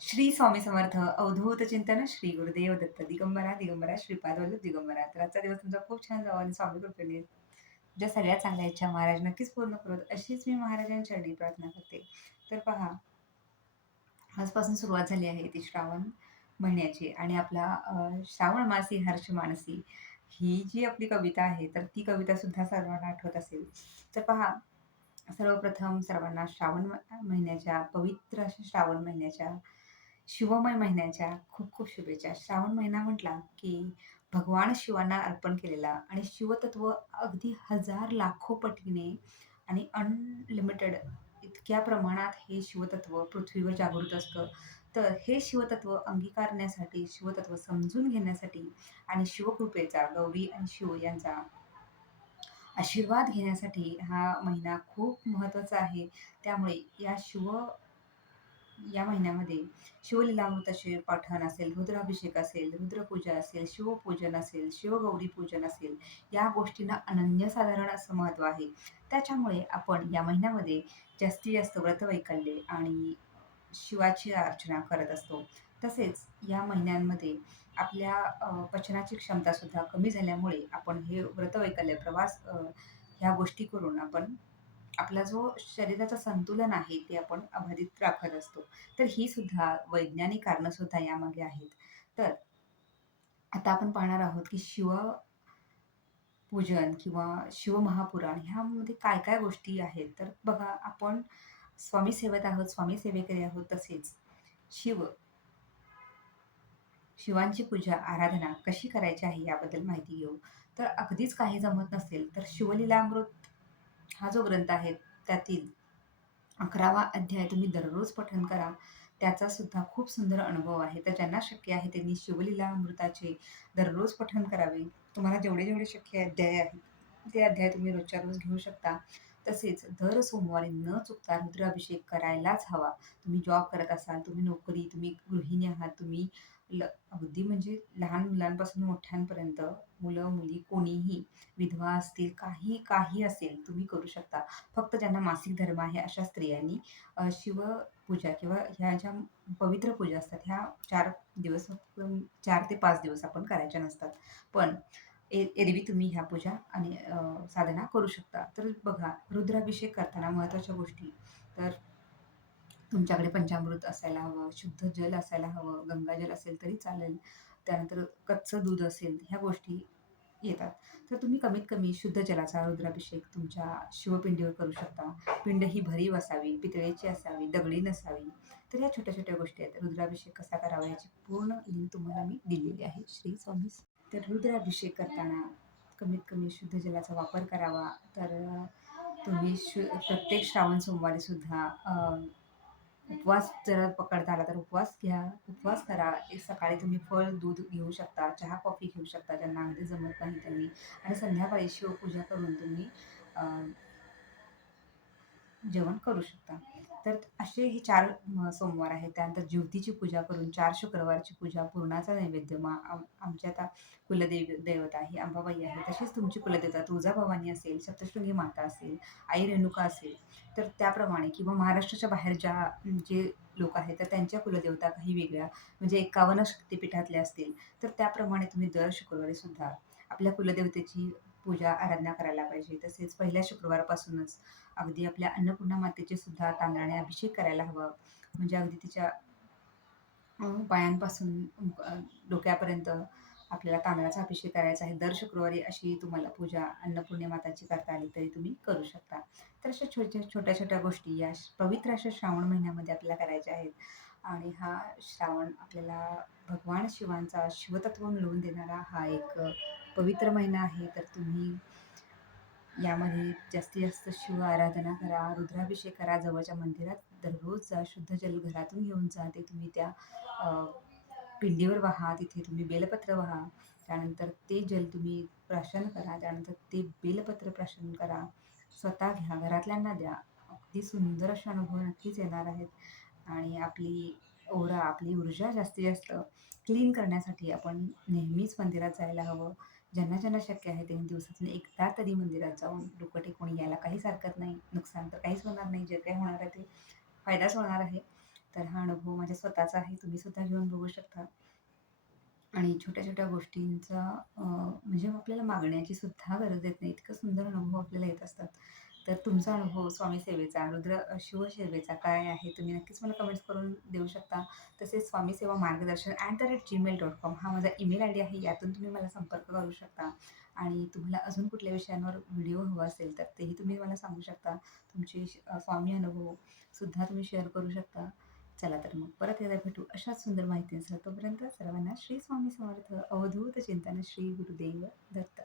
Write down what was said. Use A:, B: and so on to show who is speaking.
A: श्री स्वामी समर्थ अवधूत चिंतन श्री गुरुदेव दत्त दिगंबरा दिगंबरा श्रीपाद वल्लभ दिगंबरा. तर आजचा दिवस तुमचा खूप छान जावा आणि स्वामी कृपेने तुमच्या सगळ्या चांगल्या इच्छा महाराज नक्कीच पूर्ण करत अशीच मी महाराजांच्या प्रार्थना करते. तर पहा आजपासून सुरुवात झाली आहे ती श्रावण महिन्याची आणि आपला श्रावण मासी हर्ष मानसी ही जी आपली कविता आहे तर ती कविता सुद्धा सर्वांना आठवत असेल. तर पहा सर्वप्रथम सर्वांना श्रावण म- महिन्याच्या पवित्र अशा श्रावण महिन्याच्या शिवमय महिन्याच्या खूप खूप शुभेच्छा. श्रावण महिना म्हटला की भगवान शिवांना अर्पण केलेला आणि शिवतत्व अगदी हजार लाखो पटीने आणि अनलिमिटेड इतक्या प्रमाणात हे शिवतत्व पृथ्वीवर जागृत असतं. तर हे शिवतत्व अंगीकारण्यासाठी शिवतत्व समजून घेण्यासाठी आणि शिवकृपेचा गौरी आणि शिव यांचा आशीर्वाद घेण्यासाठी हा महिना खूप महत्त्वाचा आहे. त्यामुळे या शिव या महिन्यामध्ये शिवलीलामृताचे पाठण असेल रुद्राभिषेक असेल रुद्रपूजा असेल शिवपूजन असेल शिवगौरी पूजन असेल या गोष्टींना अनन्यसाधारण असं महत्त्व आहे. त्याच्यामुळे आपण या महिन्यामध्ये जास्तीत जास्त व्रतवैकल्ये आणि शिवाची अर्चना करत असतो. तसेच या महिन्यांमध्ये आपल्या पचनाची क्षमतासुद्धा कमी झाल्यामुळे आपण हे व्रतवैकल्य प्रवास ह्या गोष्टी करून आपण आपला जो शरीराचं संतुलन आहे ते आपण अबाधित राखत असतो. तर ही सुद्धा वैज्ञानिक कारणं सुद्धा यामागे आहेत. तर आता आपण पाहणार आहोत की शिव पूजन किंवा शिवमहापुराण ह्यामध्ये काय काय गोष्टी आहेत? तर बघा आपण स्वामी सेवेत आहोत स्वामी सेवेकरी आहोत तसेच शिव शिवांची पूजा आराधना कशी करायची आहे याबद्दल माहिती घेऊ. तर अगदीच काही जमत नसेल तर शिवलीलामृत हा जो ग्रंथ आहे त्यातील अकरावा अध्याय तुम्ही दररोज पठन करा. त्याचा सुद्धा खूप सुंदर अनुभव आहे. तर ज्यांना शक्य आहे त्यांनी शिवलीला अमृताचे दररोज पठन करावे. तुम्हाला जेवढे जेवढे शक्य अध्याय आहेत ते अध्याय तुम्ही रोजच्या रोज घेऊ शकता. तसेच दर सोमवारी न चुकता रुद्राभिषेक करायलाच हवा. तुम्ही जॉब करत असाल तुम्ही नोकरी तुम्ही गृहिणी आहात तुम्ही ल अगदी म्हणजे लहान मुलांपासून मोठ्यांपर्यंत मुलं मुली कोणीही विधवा असतील काही काही असेल तुम्ही करू शकता. फक्त ज्यांना मासिक धर्म आहे अशा स्त्रियांनी शिवपूजा किंवा ह्या ज्या पवित्र पूजा असतात ह्या चार दिवस चार ते पाच दिवस आपण करायच्या नसतात. पण ए एरवी तुम्ही ह्या पूजा आणि साधना करू शकता. तर बघा रुद्राभिषेक करताना महत्त्वाच्या गोष्टी. तर तुमच्याकडे पंचामृत असायला हवं शुद्ध जल असायला हवं गंगाजल असेल तरी चालेल. त्यानंतर कच्चं दूध असेल ह्या गोष्टी येतात. तर तुम्ही कमीत कमी शुद्ध जलाचा रुद्राभिषेक तुमच्या शिवपिंडीवर करू शकता. पिंड ही भरीव असावी पितळेची असावी दगडी नसावी. तर ह्या छोट्या छोट्या गोष्टी आहेत. रुद्राभिषेक कसा करावा याची पूर्ण लिंक तुम्हाला मी दिलेली आहे. श्री स्वामी तर रुद्राभिषेक करताना कमीत कमी शुद्ध जलाचा वापर करावा. तर तुम्ही शु प्रत्येक श्रावण सोमवारी सुद्धा उपवास जर पकडता आला तर उपवास घ्या उपवास करा. एक सकाळी तुम्ही फळ दूध घेऊ शकता चहा कॉफी घेऊ शकता ज्यांना अगदी जमत नाही त्यांनी. आणि संध्याकाळी शिवपूजा करून तुम्ही जेवण करू शकता. तर असे हे चार सोमवार आहेत. त्यानंतर ज्योतीची पूजा करून चार शुक्रवारची पूजा पूर्णाचा नैवेद्य मा आम आमच्या आता कुलदेव देवता ही अंबाबाई आहे तशीच तुमची कुलदेवता तुळजाभवानी असेल सप्तशृंगी माता असेल आई रेणुका असेल तर त्याप्रमाणे किंवा महाराष्ट्राच्या बाहेर ज्या जे लोक आहेत तर त्यांच्या कुलदेवता काही वेगळ्या म्हणजे एकावन्न शक्तिपीठातल्या असतील तर त्याप्रमाणे तुम्ही दर शुक्रवारी सुद्धा आपल्या कुलदेवतेची पूजा आराधना करायला पाहिजे. तसेच पहिल्या शुक्रवारपासूनच अगदी आपल्या अन्नपूर्णा मातेचे सुद्धा तांदळाने अभिषेक करायला हवं. म्हणजे अगदी तिच्या पायांपासून डोक्यापर्यंत आपल्याला तांदळाचा अभिषेक करायचा आहे. दर शुक्रवारी अशी तुम्हाला पूजा अन्नपूर्णे माताची करता आली तरी तुम्ही करू शकता. तर अशा छोट्या छोट्या छोट्या गोष्टी या पवित्र अशा श्रावण महिन्यामध्ये आपल्याला करायच्या आहेत. आणि हा श्रावण आपल्याला भगवान शिवांचा शिवतत्व मिळवून देणारा हा एक पवित्र महिना आहे. तर तुम्ही यामध्ये जास्तीत जास्त शिव आराधना करा रुद्राभिषेक करा जवळच्या मंदिरात दररोज जा शुद्ध जल घरातून घेऊन जा. ते तुम्ही त्या पिंडीवर वाहा तिथे तुम्ही बेलपत्र वाहा. त्यानंतर ते जल तुम्ही प्राशन करा. त्यानंतर ते बेलपत्र प्राशन करा. स्वतः घ्या घरातल्यांना द्या. अगदी सुंदर असे अनुभव नक्कीच येणार आहेत. आणि आपली ओरा आपली ऊर्जा जास्तीत जास्त क्लीन करण्यासाठी आपण नेहमीच मंदिरात जायला हवं. ज्यांना ज्यांना शक्य आहे त्यांनी दिवसातून एकदा तरी मंदिरात जाऊन डोकं टेकून यायला काहीच हरकत नाही. नुकसान तर काहीच होणार नाही. जे काही होणार आहे ते फायदाच होणार आहे. तर हा अनुभव माझ्या स्वतःचा आहे. तुम्ही सुद्धा घेऊन बघू शकता. आणि छोट्या-छोट्या गोष्टींचा म्हणजे आपल्याला मागण्याची सुद्धा गरज येत नाही. इतकं सुंदर अनुभव आपल्याला येत असतात. तर तुमचा अनुभव स्वामी सेवेचा, रुद्र शिवसेवेचा काय आहे? तुम्ही नक्कीच मला कमेंट्स करून देऊ शकता. तसेच Swami Seva Margdarshan and the rate Gmail dot com हा माझा ईमेल आय डी आहे. यातून तुम्ही मला संपर्क करू शकता आणि तुम्हाला अजून कुठल्या विषयांवर व्हिडिओ हवा असेल, तर तेही तुम्ही मला सांगू शकता. तुमचे श स्वामी अनुभव सुद्धा तुम्ही शेअर करू शकता. चला तर मग परत एकदा भेटू अशाच सुंदर माहितींसह. तोपर्यंत सर्वांना श्री स्वामी समर्थ. अवधूत चिंतन श्री गुरुदेव दत्त.